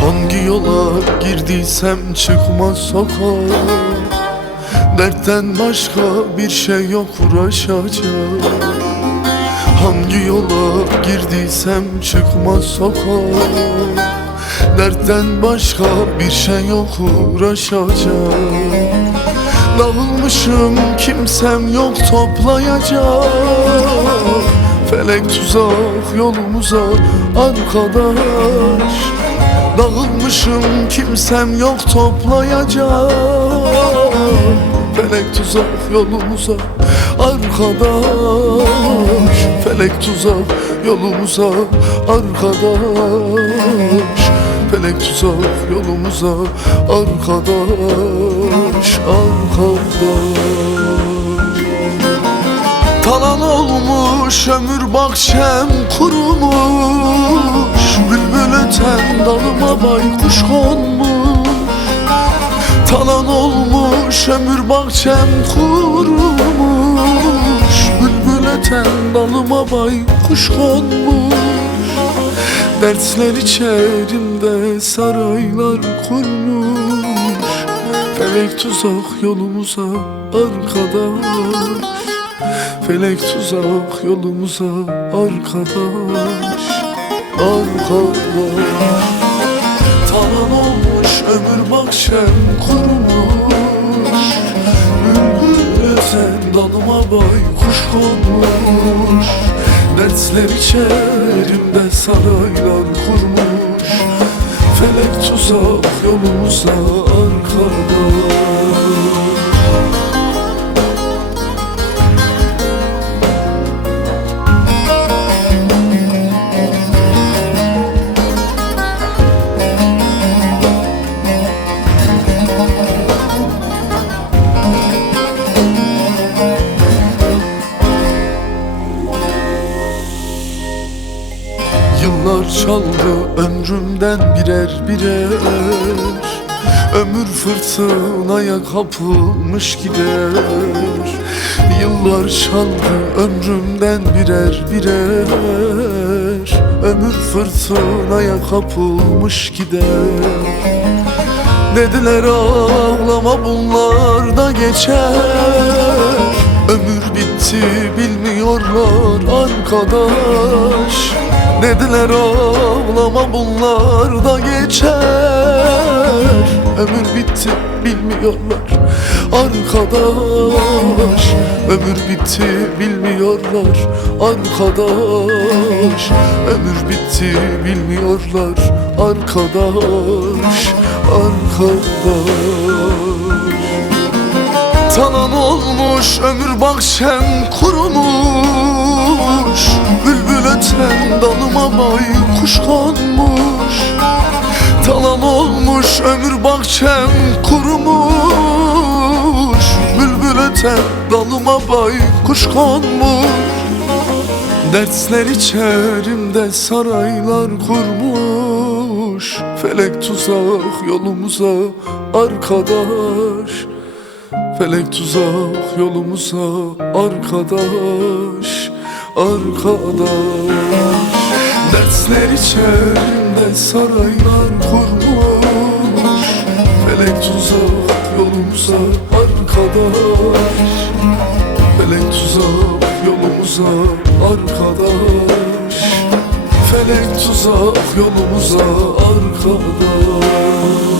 Hangi yola girdiysem çıkmaz sokağa, dertten başka bir şey yok uğraşacağım. Hangi yola girdiysem çıkmaz sokağa, dertten başka bir şey yok uğraşacağım. Dağılmışım, kimsem yok toplayacak. Felek tuzak yolumuza arkadaş. Dağılmışım, kimsem yok toplayacak. Felek tuzak yolumuza arkadaş. Felek tuzak yolumuza arkadaş. Felek tuzak yolumuza arkadaş, arkadaş. Talan olmuş ömür bahçem kurumuş. Bülbül öten dalıma baykuş konmuş. Talan olmuş ömür bahçem kurumuş. Bülbül öten dalıma baykuş konmuş. Dertler içerimde saraylar kurmuş. Felek tuzak yolumuza arkadaş. Felek tuzak yolumuza arkadaş, arkadaş. Talan olmuş ömür bahçem kurumuş. Bülbül öten dalıma baykuş konmuş. Dertler içerimde saraylar kurmuş. Felek tuzak yolumuza arkadaş. Yıllar çaldı ömrümden birer birer. Ömür fırtınaya kapılmış gider. Yıllar çaldı ömrümden birer birer. Ömür fırtınaya kapılmış gider. Dediler ağlama bunlar da geçer. Ömür bitti bilmiyorlar arkadaş. Dediler ağlama bunlar da geçer. Ömür bitti bilmiyorlar arkadaş. Ömür bitti bilmiyorlar arkadaş. Ömür bitti bilmiyorlar arkadaş, arkadaş. Talan olmuş ömür bahçem kurumuş. Bülbül öten dalıma baykuş konmuş. Talan olmuş ömür bahçem kurumuş. Bülbül öten dalıma baykuş konmuş. Dertler içerimde saraylar kurmuş. Felek tuzak yolumuza arkadaş. Felek tuzak yolumuza arkadaş, arkadaş. Dertler içerimde saraylar kurmuş. Felek tuzak yolumuza arkadaş. Felek tuzak yolumuza arkadaş. Felek tuzak yolumuza arkadaş.